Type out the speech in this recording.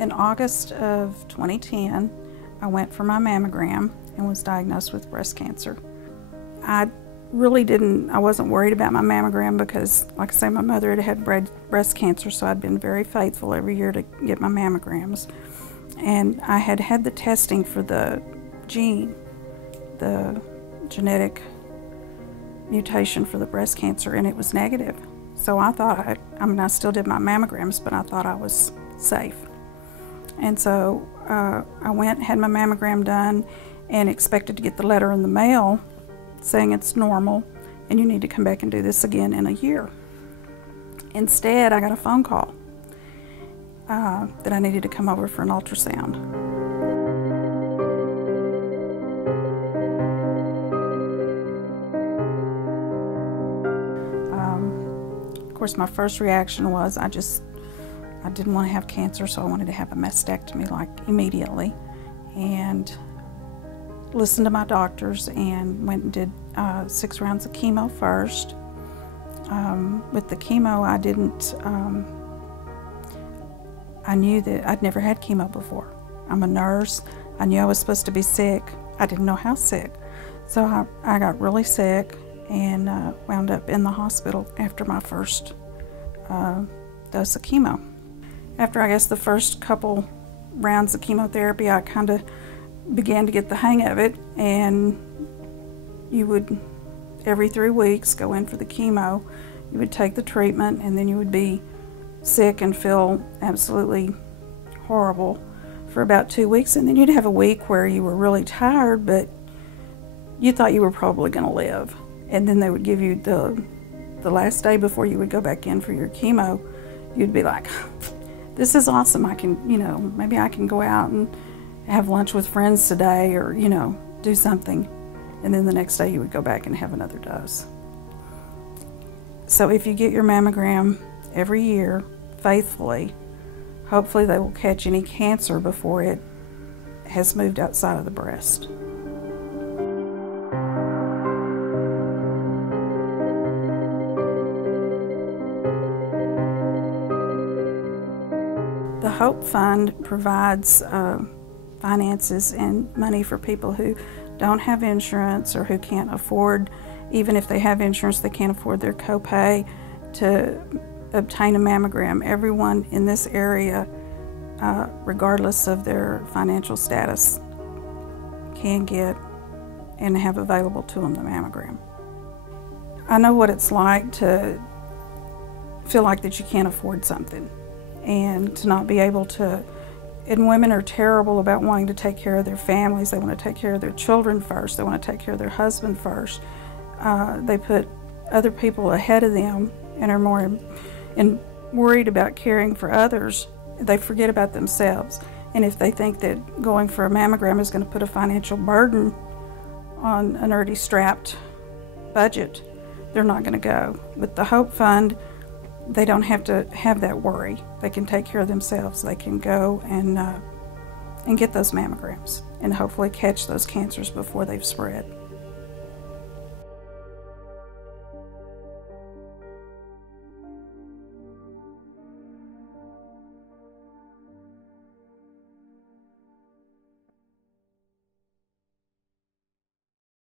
In August of 2010, I went for my mammogram and was diagnosed with breast cancer. I wasn't worried about my mammogram because, like I say, my mother had breast cancer, so I'd been very faithful every year to get my mammograms. And I had had the testing for the gene, the genetic mutation for the breast cancer, and it was negative. So I thought, I still did my mammograms, but I thought I was safe. And so I went, had my mammogram done, and expected to get the letter in the mail saying it's normal and you need to come back and do this again in a year. Instead, I got a phone call that I needed to come over for an ultrasound. Of course, my first reaction was I didn't want to have cancer, so I wanted to have a mastectomy like immediately, and listened to my doctors and went and did 6 rounds of chemo first. With the chemo, I knew that I'd never had chemo before. I'm a nurse. I knew I was supposed to be sick. I didn't know how sick. So I got really sick and wound up in the hospital after my first dose of chemo. After, I guess, the first couple rounds of chemotherapy, I kind of began to get the hang of it, and you would, every 3 weeks, go in for the chemo. You would take the treatment, and then you would be sick and feel absolutely horrible for about 2 weeks, and then you'd have a week where you were really tired, but you thought you were probably going to live. And then they would give you the last day before you would go back in for your chemo, you'd be like, this is awesome. I can, maybe I can go out and have lunch with friends today, or, do something. And then the next day you would go back and have another dose. So if you get your mammogram every year faithfully, hopefully they will catch any cancer before it has moved outside of the breast. The Hope Fund provides finances and money for people who don't have insurance or who can't afford, even if they have insurance, they can't afford their copay to obtain a mammogram. Everyone in this area, regardless of their financial status, can get and have available to them the mammogram. I know what it's like to feel like that you can't afford something and to not be able to. And women are terrible about wanting to take care of their families. They want to take care of their children first. They want to take care of their husband first. They put other people ahead of them and are more worried about caring for others. They forget about themselves. And if they think that going for a mammogram is going to put a financial burden on an already strapped budget, they're not going to go. With the Hope Fund, they don't have to have that worry. They can take care of themselves. They can go and get those mammograms and hopefully catch those cancers before they've spread.